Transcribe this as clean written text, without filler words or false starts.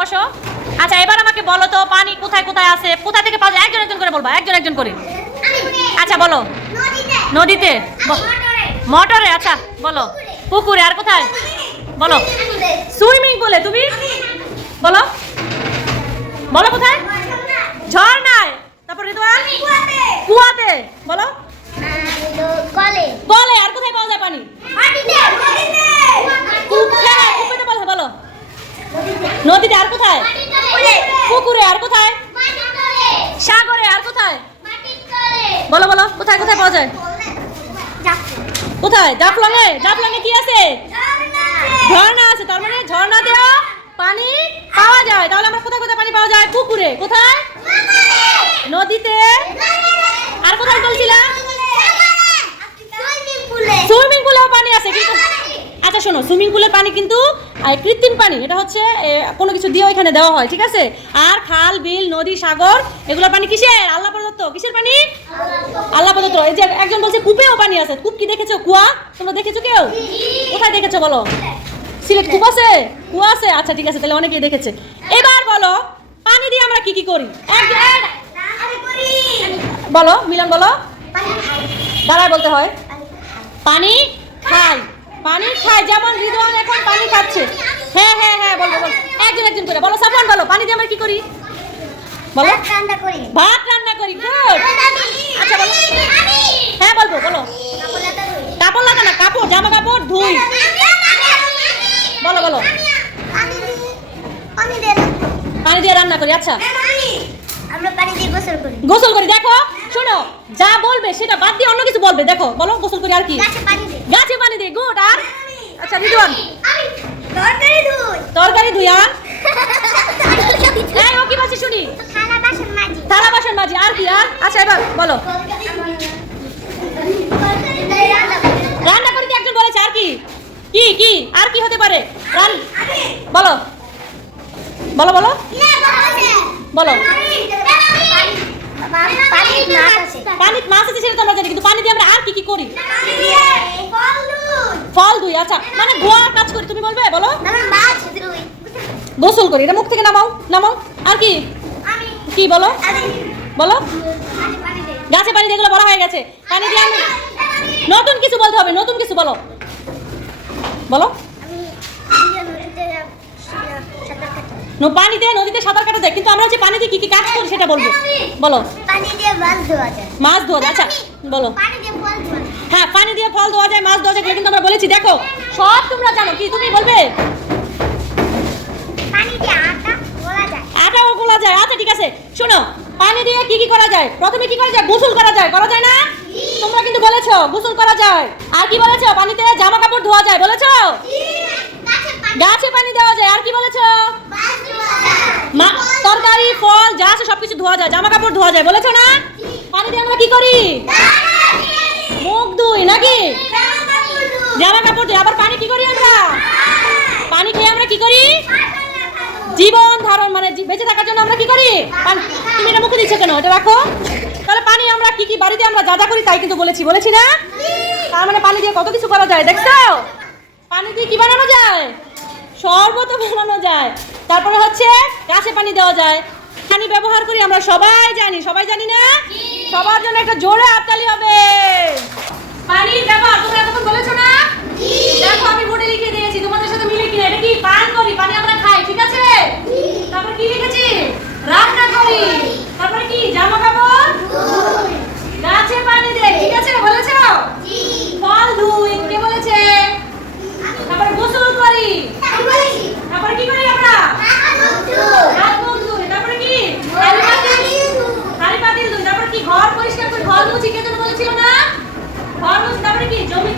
বসো। আচ্ছা এবার আমাকে বলো তো পানি কোথায় কোথায় আছে, কোথা থেকে পাওয়া যায়? একজন একজন করে বলবা, একজন একজন করে। আচ্ছা বলো। নদীতে, মোটরে, আচ্ছা বলো। পুকুরে, আর কোথায় বলো? সুইমিং পুলে। তুমি বলো, বলো কোথায়? ঝর্ণায়। তারপর রিদওয়ান? কুয়াতে। বলো। কলে। কলে। আর কোথায় পাওয়া যায় পানি? কুপেতে বলো। বলো নদীতে। আর কোথায়? পুকুরে। আর কোথায়? সাগরে। আর কোথায়? বলো বলো কোথায় কোথায় পাওয়া যায়? কোথায়? জাফলংয়ে। জাফলংয়ে কি আছে? ঝর্ণা আছে। তার মানে ঝর্ণাতেও পানি পাওয়া যায়। তাহলে আমরা কোথায় কোথায় পানি পাওয়া যায়? পুকুরে। কোথায়? নদীতে। আর কোথায় বলছিলাম? সুইমিং পুলেও পানি আছে কিন্তু। আচ্ছা শোনো, সুইমিং পুলের পানি কিন্তু কৃত্রিম পানি, এটা হচ্ছে কোনো কিছু দিয়ে ওইখানে দেওয়া হয়, ঠিক আছে? আর খাল বিল নদী সাগর এগুলোর পানি কিসের? আল্লাহ প্রদত্ত। কিসের পানি? আল্লাহ প্রদত্ত। এই যে একজন বলছে কূপেও পানি আছে। কূপ কি দেখেছো? কুয়া তোমরা দেখেছো কেউ? কোথায় দেখেছো বলো? সিলেট কূপ আছে? কুয়া আছে? আচ্ছা ঠিক আছে, তাহলে অনেকেই দেখেছে। এবার বলো পানি দিয়ে আমরা কি কি করি? বলো মিলন, বলো। দাঁড়ায় বলতে হয়। পানি খাই। পানি খাই, যেমন রিদওয়ান এখন পানি খাচ্ছে। হ্যাঁ হ্যাঁ হ্যাঁ বলবো বল, একজন একজন করে বলো। সাফওয়ান বলো পানি দিয়ে আমরা কি করি? বলো। ভাত রান্না করি। গুড। আচ্ছা বলো। হ্যাঁ বলবো, বলো। কাপড় লাগা না, কাপড়, জামা কাপড় ধুই। বলো বলো। পানি দিয়ে রান্না করি। আচ্ছা আমরা পানি দিয়ে গোসল করি। গোসল করি। দেখো শোনো, যা বলবে সেটা বাদ দিয়ে অন্য কিছু বলবে। দেখো বলো গোসল করি। আর কি? গাছে পানি দিয়ে। গুড। আর আচ্ছা রিদওয়ান? তরকারি ধুই। তরকারি ধুই। আর এই ও কি বলছে শুনি? থালা বাসন মাজি। থালা বাসন মাজি। আর কি? আর আচ্ছা এবার বলো। রান্না করি একজন বলেছে। আর কি কি কি আর কি হতে পারে? বলো বলো বলো বলো। পানি মাছ আছে সেটা তো আমরা জানি, কিন্তু পানি দিয়ে আমরা আর কি কি করি? ফল ধুই। আচ্ছা মানে গোয়ার কাজ করি। তুমি বলবে, বলো। গোসল করি। এটা মুখ থেকে নামাও, নামাও। আর কি কি বলো? বলো। গাছে পানি দিয়ে, এগুলো বলা হয়ে গেছে। পানি দিয়ে আমরা নতুন কিছু বলতে হবে, নতুন কিছু বলো। বলো। পানি দিয়ে নদীতে সাঁতার কাটা যায়, কিন্তু আমরা হচ্ছে পানি দিয়ে কি কি কাজ করি সেটা বলবো। বলো। পানি দিয়ে মাছ ধোয়া যায়। মাছ ধোয়া যায়। আচ্ছা বলো। পানি দিয়ে ফল ধোয়া যায়। হ্যাঁ পানি দিয়ে ফল ধোয়া যায়, মাছ ধোয়া যায়, কিন্তু আমরা বলেছি। দেখো সব তোমরা জানো। কি তুমি বলবে? পানি দিয়ে আটা গোলা যায়। আটাও গোলা যায়। আচ্ছা ঠিক আছে শোনো, পানি দিয়ে কি কি করা যায়? প্রথমে কি করা যায়? গোসল করা যায়। করা যায় না? তোমরা কিন্তু বলেছো গোসল করা যায়। আর কি বলেছো? পানিতে জামা কাপড় ধোয়া যায়। বলেছো? গাছে পানি দেওয়া যায়। আর কি বলেছো? তরকারি ফল যা আছে সবকিছু ধোয়া যায়, জামা কাপড় ধোয়া যায়। বলেছো না? পানি দিয়ে আমরা কি করি? মুখ ধুই নাকি? জামা কাপড় ধুই। আবার পানি কি করি আমরা? পানি খেয়ে আমরা কি করি? জীবন ধারণ মানে বেঁচে থাকার জন্য আমরা কি করি? তুমি এটা মুখে দিচ্ছ কেন? এটা রাখো। তাহলে পানি আমরা কি কি বাড়িতে আমরা যা যা করি তাই কিন্তু বলেছি। বলেছি না? তার মানে পানি দিয়ে কত কিছু করা যায়। দেখছো পানি দিয়ে কি বানানো যায়? শরবত বানানো যায়। তারপরে হচ্ছে গাছে পানি দেওয়া যায়। পানি ব্যবহার করি আমরা সবাই জানি। সবাই জানি না? সবার জন্য একটা জোরে হাততালি হবে। পানির ব্যবহার তোমরা এতক্ষণ বলেছো না? দেখো আমি বোর্ডে লিখে দিয়েছি, তোমাদের সাথে মিলে কিনা। এটা কি? পান করি। পানি আমরা খাই, ঠিক আছে? তারপরে কি লিখেছি? রান্না করি। তারপরে কি? জামা কাপড় ধুই। গাছে পানি দেই, ঠিক আছে? বলেছো? ফল ধুই। কে বলেছে? তারপরে গোসল করি। তারপরে কি করি আমরা? হাত মুখ ধুই। তারপরে কি? থালি পাতিল ধুই। তারপরে কি? ঘর পরিষ্কার করি, ঘর মুছি। কে যেন বলেছিল না? ঘর মুছি। তারপরে কি? জমি